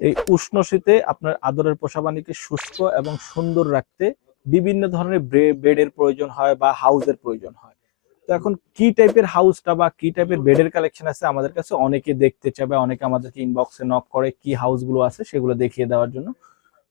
এই উষ্ণ শীতে আপনার আদরের পোষা প্রাণীকে শুষ্ক এবং সুন্দর রাখতে বিভিন্ন ধরনের বেডের প্রয়োজন হয় বা হাউসের প্রয়োজন হয়। তো এখন কি টাইপের হাউসটা বা কি টাইপের বেডের কালেকশন আছে আমাদের কাছে অনেকে দেখতে চাবে অনেকে আমাদেরকে ইনবক্সে নক করে কি হাউসগুলো আছে সেগুলো দেখিয়ে দেওয়ার জন্য।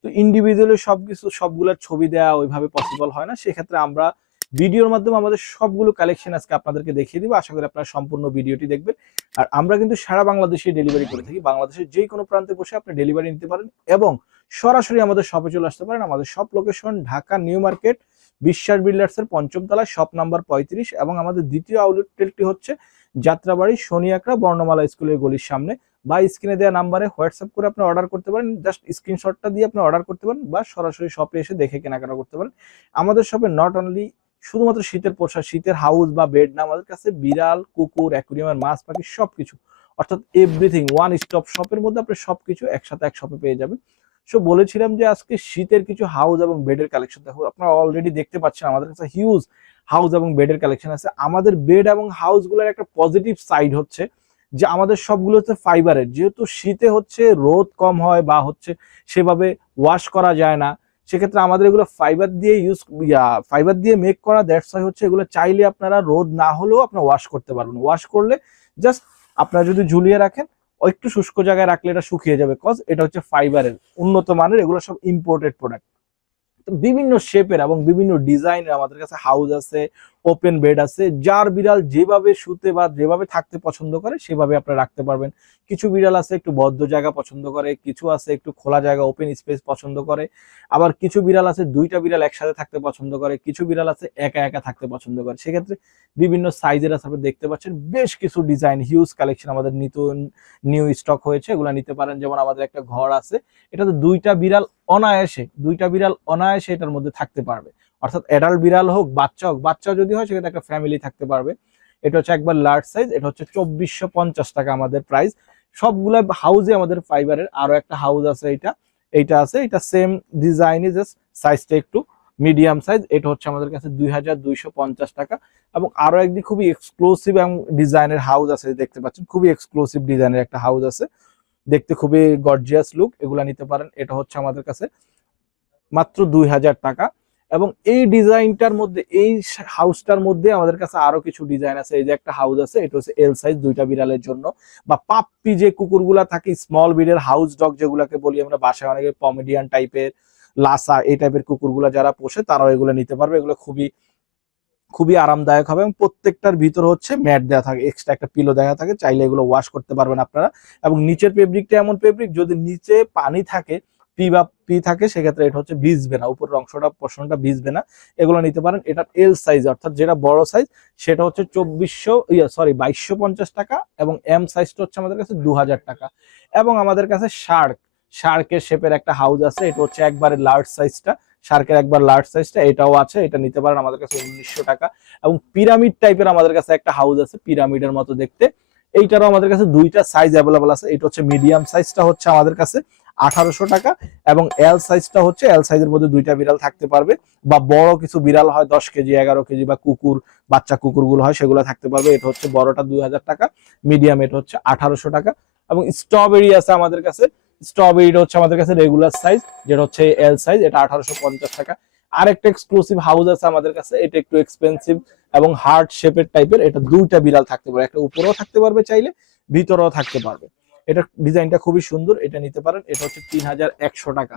তো ইন্ডিভিজুয়ালি সবকিছু সবগুলোর ছবি দেওয়া ওইভাবে পসিবল হয় না। সেক্ষেত্রে আমরা ভিডিওর মাধ্যমে আমাদের সবগুলো কালেকশন আজকে আপনাদেরকে দেখিয়ে দিব। আশা করি আপনারা সম্পূর্ণ ভিডিওটি দেখবেন। আর আমরা কিন্তু সারা বাংলাদেশে ডেলিভারি করে থাকি। বাংলাদেশের যে কোনো প্রান্তে বসে আপনি ডেলিভারি নিতে পারেন এবং সরাসরি আমাদের শপে চলে আসতে পারেন। আমাদের সব location Dhaka new market, Biswas builders এর পঞ্চম তলায় শপ নাম্বার পঁয়ত্রিশ এবং আমাদের দ্বিতীয় আউটলেটটি হচ্ছে যাত্রাবাড়ি শনিয়াকড়া বর্ণমালা স্কুলের গলির সামনে। বা স্ক্রিনে দেওয়া নাম্বারে হোয়াটসঅ্যাপ করে আপনি অর্ডার করতে পারেন। জাস্ট স্ক্রিনশটটা দিয়ে আপনি অর্ডার করতে পারেন বা সরাসরি শপে এসে দেখে কেনাকাটা করতে পারেন। আমাদের শপে নট অনলি শুধুমাত্র শীতের পোশাক, শীতের হাউস বা বেড না, আমাদের কাছে বিড়াল, কুকুর অ্যাকুরিয়ামের মাছ, পাখি সবকিছু। অর্থাৎ এভরিথিং ওয়ান স্টপ শপের মধ্যে আপনি সবকিছু একসাথে এক শপে পেয়ে যাবেন। সো বলেছিলাম যে আজকে শীতের কিছু হাউস এবং বেডের কালেকশন দেখো, আপনারা অলরেডি দেখতে পাচ্ছেন, আমাদের কাছে হিউজ হাউস এবং বেডের কালেকশন আছে। আমাদের বেড এবং হাউসগুলোর একটা পজিটিভ সাইড হচ্ছে যে আমাদের সবগুলো হচ্ছে ফাইবারের যেহেতু শীতে হচ্ছে রোদ কম হয় বা হচ্ছে সেভাবে ওয়াশ করা যায় না সেক্ষেত্রে আমাদের এগুলো ফাইবার দিয়ে ইউজ ফাইবার দিয়ে মেক করা দ্যাটস হচ্ছে এগুলো চাইলে আপনারা রোদ না হলেও আপনার ওয়াশ করতে পারবেন। ওয়াশ করলে জাস্ট আপনারা যদি ঝুলিয়ে রাখেন একটু শুষ্ক জায়গায় রাখলে এটা শুকিয়ে যাবে কজ এটা হচ্ছে ফাইবারের উন্নত মানের, এগুলো সব ইম্পোর্টেড প্রোডাক্ট বিভিন্ন শেপের এবং বিভিন্ন ডিজাইনের আমাদের কাছে হাউস আছে ওপেন বেড আছে। যার বিড়াল যেভাবে শুতে বা যেভাবে থাকতে পছন্দ করে, সেভাবে আপনারা রাখতে পারবেন। কিছু বিড়াল আছে, একটু বদ্ধ জায়গা পছন্দ করে, কিছু আছে, একটু খোলা জায়গা ওপেন স্পেস পছন্দ করে। আবার কিছু বিড়াল আছে, দুইটা বিড়াল একসাথে থাকতে পছন্দ করে, কিছু বিড়াল আছে, একা একা থাকতে পছন্দ করে। সেক্ষেত্রে বিভিন্ন সাইজের আছে, আপনি দেখতে পাচ্ছেন। বেশ কিছু ডিজাইন হিউজ কালেকশন আমাদের নিত নিউ স্টক হয়েছে, এগুলো নিতে পারেন। যেমন আমাদের একটা ঘর আছে, এটাতে দুইটা বিড়াল অনায়াসে, দুইটা বিড়াল অনায়াসে এটার মধ্যে থাকতে পারবে। অর্থাৎ অ্যাডাল্ট বিড়াল হোক, বাচ্চা হোক বাচ্চা যদি হয়, সেক্ষেত্রে একটা ফ্যামিলি থাকতে পারবে। এটা হচ্ছে একবার লার্জ সাইজ এটা হচ্ছে চব্বিশশো পঞ্চাশ টাকা আমাদের প্রাইস সবগুলো হাউসে আমাদের ফাইবারের আরও একটা হাউস আছে এটা এইটা আছে, এটা সেম ডিজাইনে জাস্ট সাইজটা একটু মিডিয়াম সাইজ এটা হচ্ছে আমাদের কাছে দুই হাজার দুইশো পঞ্চাশ টাকা। এবং আরও একটি খুবই এক্সক্লুসিভ এবং ডিজাইনের হাউস আছে, দেখতে পাচ্ছেন। খুবই এক্সক্লুসিভ ডিজাইনের একটা হাউস আছে। দেখতে খুবই গর্জিয়াস লুক এগুলা নিতে পারেন। এটা হচ্ছে আমাদের কাছে মাত্র দুই হাজার টাকা। এবং এই ডিজাইনটার মধ্যে, এই হাউসটার মধ্যে আমাদের কাছে আরও কিছু ডিজাইন আছে। এই যে একটা হাউস আছে, এটা হচ্ছে এল সাইজ দুইটা বিড়ালের জন্য। বা পাপ্পি যে কুকুরগুলা থাকে স্মল ব্রিডের হাউস ডগ যেগুলাকে বলি আমরা, বাসায় অনেকে পমেডিয়ান টাইপের লাসা এই টাইপের কুকুরগুলা যারা পোষে, তারাও এগুলো নিতে পারবে। এগুলো খুবই খুবই আরামদায়ক হবে এবং প্রত্যেকটার ভিতর হচ্ছে ম্যাট দেওয়া থাকে এক্সট্রা একটা পিলো দেওয়া থাকে। চাইলে এগুলো ওয়াশ করতে পারবেন আপনারা। এবং নিচের ফেব্রিকটা এমন ফেব্রিক যদি নিচে পানি থাকে পি বা পি থাকে, সেক্ষেত্রে এটা হচ্ছে ভিজবে না, উপরের অংশটা পোর্শনটা ভিজবে না। এগুলো নিতে পারেন, এটা এল সাইজ অর্থাৎ যেটা বড় সাইজ সেটা হচ্ছে চব্বিশশো, ইয়া সরি বাইশশো পঞ্চাশ টাকা এবং এম সাইজটা হচ্ছে আমাদের কাছে দু হাজার টাকা। এবং আমাদের কাছে শার্ক শার্কের শেপের একটা হাউস আছে, এটা হচ্ছে একবারে লার্জ সাইজটা শার্কের একবার লার্জ সাইজটা এটাও আছে, এটা নিতে পারেন আমাদের কাছে উনিশশো টাকা। এবং পিরামিড টাইপের আমাদের কাছে একটা হাউস আছে পিরামিডের মতো দেখতে। এইটারও আমাদের কাছে দুইটা সাইজ অ্যাভেলেবল আছে, এটা হচ্ছে মিডিয়াম সাইজটা হচ্ছে আমাদের কাছে। আঠারোশো টাকা এবং এল সাইজটা হচ্ছে এল সাইজের মধ্যে দুইটা বিড়াল থাকতে পারবে বা বড় কিছু বিড়াল হয় দশ কেজি, এগারো কেজি বা কুকুর, বাচ্চা কুকুরগুলো হয় সেগুলো থাকতে পারবে। এটা হচ্ছে বড়টা দুই হাজার টাকা মিডিয়াম এটা হচ্ছে আঠারোশো টাকা এবং স্ট্রবেরি আছে আমাদের কাছে। স্ট্রবেরিটা হচ্ছে আমাদের কাছে রেগুলার সাইজ যেটা হচ্ছে এল সাইজ এটা আঠারোশো পঞ্চাশ টাকা। আরেকটা এক্সক্লুসিভ হাউস আছে আমাদের কাছে, এটা একটু এক্সপেন্সিভ এবং হার্ট শেপের টাইপের এটা দুইটা বিড়াল থাকতে পারে একটা উপরেও থাকতে পারবে চাইলে, ভিতরেও থাকতে পারবে। এটা ডিজাইনটা খুবই সুন্দর, এটা নিতে পারেন, এটা হচ্ছে তিন হাজার একশো টাকা।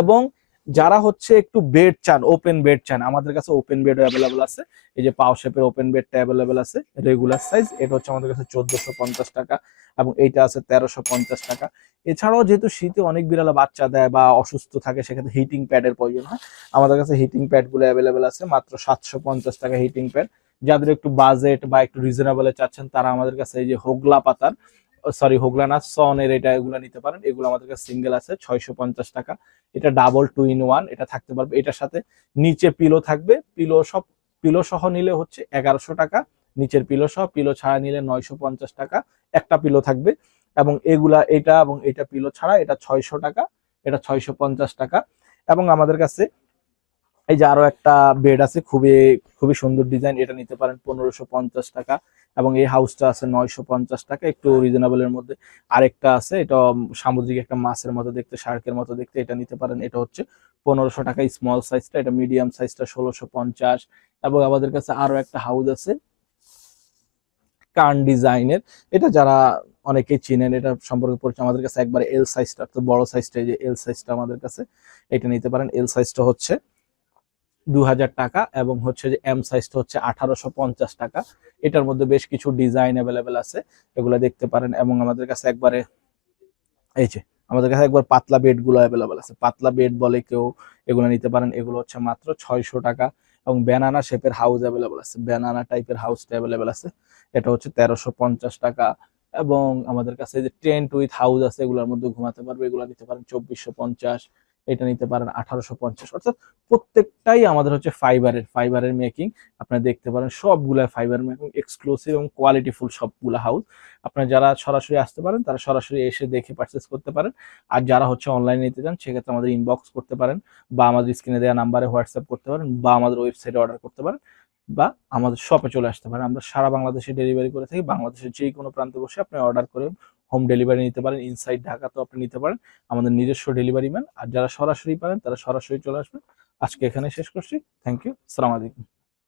এবং যারা হচ্ছে একটু বেড চান ওপেন বেড চান, আমাদের কাছে ওপেন বেড অ্যাভেলেবল আছে, এই যে পাও শেপের ওপেন বেডটা অ্যাভেলেবল আছে রেগুলার সাইজ এটা হচ্ছে আমাদের কাছে চোদ্দশো পঞ্চাশ টাকা, এবং এইটা আছে তেরোশো পঞ্চাশ টাকা। এছাড়াও যেহেতু শীতে অনেক বিড়ালা বাচ্চা দেয় বা অসুস্থ থাকে, সেক্ষেত্রে হিটিং প্যাডের প্রয়োজন হয়। আমাদের কাছে হিটিং প্যাডগুলো অ্যাভেলেবেল আছে, মাত্র সাতশো পঞ্চাশ টাকা হিটিং প্যাড যাদের একটু বাজেট বা একটু রিজনেবলে চাচ্ছেন, তারা আমাদের কাছে এই যে হোগলা পাতার সরি হোগলা না সনের এটা এগুলো নিতে পারেন। এগুলো আমাদের কাছে সিঙ্গেল আছে, ছয়শো পঞ্চাশ টাকা। এটা ডাবল টু ইন ওয়ান এটা থাকতে পারবে। এটার সাথে নিচে পিলো থাকবে। পিলো সব পিলো সহ নিলে হচ্ছে এগারোশো টাকা। নিচের পিলো সহ পিলো ছাড়া নিলে নয়শো পঞ্চাশ টাকা। একটা পিলো থাকবে। এবং এগুলা, এটা এবং এটা পিলো ছাড়া এটা ছয়শো টাকা। এটা ছয়শো পঞ্চাশ টাকা। এবং আমাদের কাছে এই যে আরও একটা বেড আছে, খুবই খুবই সুন্দর ডিজাইন এটা নিতে পারেন পনেরোশো পঞ্চাশ টাকা। এবং এই হাউসটা আছে নয়শো পঞ্চাশ টাকা, একটু রিজনেবলের মধ্যে। আরেকটা আছে, এটা সামুদ্রিক একটা মাছের মতো দেখতে শার্কের মতো দেখতে, এটা নিতে পারেন। এটা হচ্ছে পনেরোশো টাকা স্মল সাইজটা এটা মিডিয়াম সাইজটা ষোলোশো পঞ্চাশ। এবং আমাদের কাছে আরও একটা হাউস আছে কান ডিজাইনের। এটা যারা অনেকেই চিনেন, এটা সম্পর্কে পরিচয় আমাদের কাছে একবার এল সাইজটা তো বড় সাইজটা যে এল সাইজটা আমাদের কাছে, এটা নিতে পারেন। এল সাইজটা হচ্ছে দু হাজার টাকা এবং হচ্ছে যে এম সাইজটা হচ্ছে আঠারোশো পঞ্চাশ টাকা। এটার মধ্যে বেশ কিছু ডিজাইন অ্যাভেলেবেল আছে, এগুলো দেখতে পারেন এবং আমাদের কাছে একবারে, এই যে, আমাদের কাছে একবার পাতলা বেডগুলো অ্যাভেলেবেল আছে। পাতলা বেড বলে কেউ এগুলো নিতে পারেন, এগুলো হচ্ছে মাত্র ছয়শো টাকা এবং ব্যানানা শেপের হাউস অ্যাভেলেবেল আছে। ব্যানানা টাইপের হাউস অ্যাভেলেবেল আছে। এটা হচ্ছে তেরোশো টাকা এবং আমাদের কাছে যে টেন্ট উইথ হাউস আছে, এগুলোর মধ্যে ঘুমাতে পারবে, এগুলো নিতে পারেন চব্বিশশো পঞ্চাশ। এটা নিতে পারেন আঠারোশো পঞ্চাশ। অর্থাৎ প্রত্যেকটাই আমাদের হচ্ছে ফাইবারের ফাইবারের মেকিং আপনারা দেখতে পারেন সবগুলা ফাইবার মেকিং এক্সক্লুসিভ এবং কোয়ালিটিফুল সবগুলা হাউস আপনারা যারা সরাসরি আসতে পারেন, তারা সরাসরি এসে দেখে পারচেস করতে পারেন। আর যারা হচ্ছে অনলাইনে নিতে চান, সেক্ষেত্রে আমাদের ইনবক্স করতে পারেন বা আমাদের স্ক্রিনে দেওয়া নাম্বারে হোয়াটসঅ্যাপ করতে পারেন বা আমাদের ওয়েবসাইটে অর্ডার করতে পারেন বা আমাদের শপে চলে আসতে পারেন। আমরা সারা বাংলাদেশে ডেলিভারি করে থাকি। বাংলাদেশের যে কোনো প্রান্তে বসে আপনি অর্ডার করে হোম ডেলিভারি নিতে পারেন ইনসাইড ঢাকাতেও আপনি নিতে পারেন, আমাদের নিজস্ব ডেলিভারি ম্যান আর যারা সরাসরি পারেন, তারা সরাসরি চলে আসবেন। আজকে এখানে শেষ করছি। থ্যাংক ইউ সালাম আলাইকুম